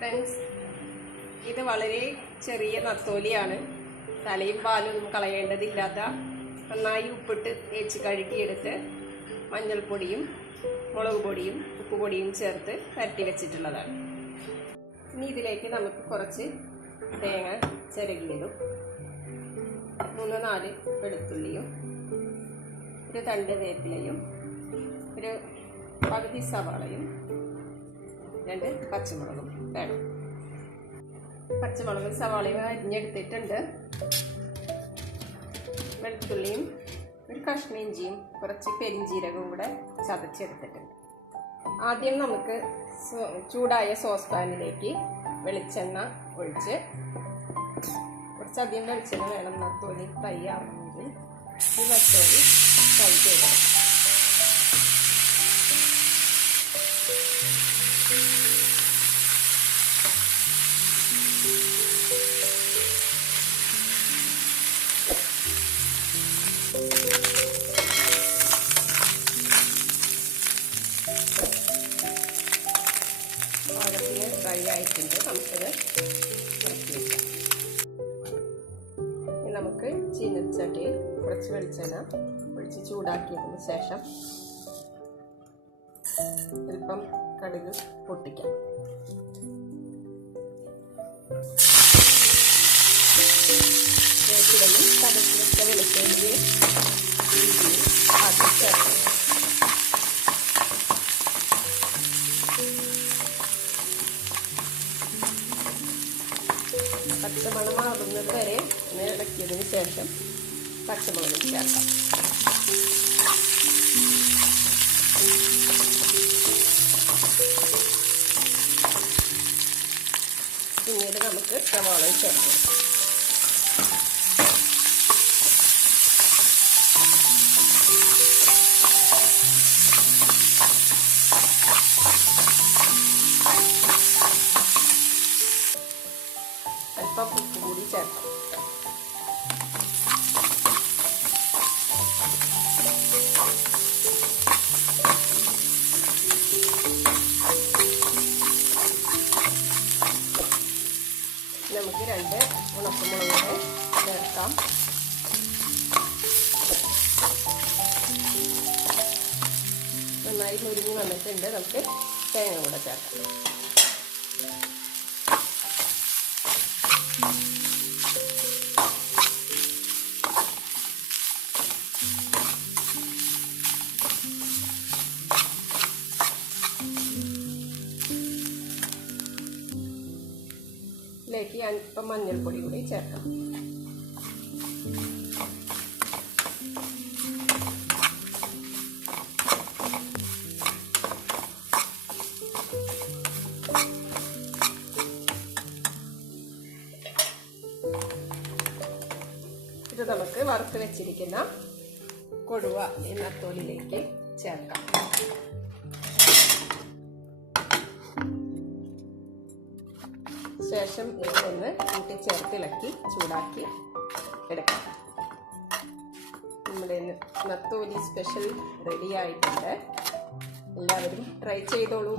Friends, ഇത് വളരെ ചെറിയ നത്തോലിയാണ്. തലയും പാലും ഒന്നും കളയേണ്ടതില്ലാത്ത നന്നായി ഉപ്പിട്ട് തേച്ച് കഴുകിയെടുത്ത് മഞ്ഞൾപ്പൊടിയും മുളക് പൊടിയും ഉപ്പുപൊടിയും ചേർത്ത് പരട്ടി വെച്ചിട്ടുള്ളതാണ്. ഇനി ഇതിലേക്ക് നമുക്ക് കുറച്ച് തേങ്ങ ചിരകിയതും 3-4 വെളുത്തുള്ളിയും ഒരു തണ്ട് വേപ്പിലയും ഒരു പകുതി സവാളയും 2 പച്ചമുളകും വേണം. പച്ചമുളകും സവാളയും അരിഞ്ഞെടുത്തിട്ടുണ്ട്. വെളുത്തുള്ളിയും ഒരു കഷ്ണം ഇഞ്ചിയും കുറച്ച് പെരിഞ്ചീരകവും കൂടെ ചതച്ചെടുത്തിട്ടുണ്ട്. ആദ്യം നമുക്ക് ചൂടായ സോസ് പാനിലേക്ക് വെളിച്ചെണ്ണ ഒഴിച്ച്, കുറച്ചധികം വെളിച്ചെണ്ണ വേണം നത്തോലി ഫ്രൈ ആവണമെങ്കിൽ. ഈ നത്തോലി ഫ്രൈ ചെയ്തെടുക്കാം. പാകത്തിന് ഫ്രൈ ആയിട്ടുണ്ട്. നമുക്കത് ഇറക്കി വയ്ക്കാം. ഇനി നമുക്ക് ചീനച്ചട്ടിയിൽ കുറച്ച് വെളിച്ചെണ്ണ ഒഴിച്ച് ചൂടാക്കിയതിന് ശേഷം അല്പം കടുക് പൊട്ടിക്കാം. വേപ്പിലയും കടുക് വെച്ച വെളിച്ചെണ്ണയും ഇഞ്ചിയും ആദ്യം ചേർക്കാം. പച്ചമണം മാറുന്നത് വരെ ഇളക്കിയതിന് ശേഷം പച്ചമുളകും ചേർക്കാം. പിന്നീട് നമുക്ക് സവാളയും ചേർക്കാം. അല്പം ഉപ്പ് കൂടി ചേർക്കാം. നമുക്ക് 2 ഉണക്കമുളക് കൂടെ ചേർക്കാം. നന്നായി മുരിഞ്ഞ് വന്നിട്ടുണ്ട്. നമുക്ക് തേങ്ങ കൂടെ ചേർക്കാം. ഇതിലേക്ക് അല്പം മഞ്ഞൾപ്പൊടി കൂടി ചേർക്കാം. ഇത് നമുക്ക് വറുത്ത് വെച്ചിരിക്കുന്ന കൊഴുവ ഈ നത്തോലിയിലേക്ക് ചേർക്കാം. ശേഷം ഇതൊന്ന് കൂട്ടിച്ചേർത്ത് ഇളക്കി ചൂടാക്കി എടുക്കാം. നമ്മുടെ നത്തോലി സ്പെഷ്യൽ റെഡി ആയിട്ടുണ്ട്. എല്ലാവരും ട്രൈ ചെയ്തോളൂ.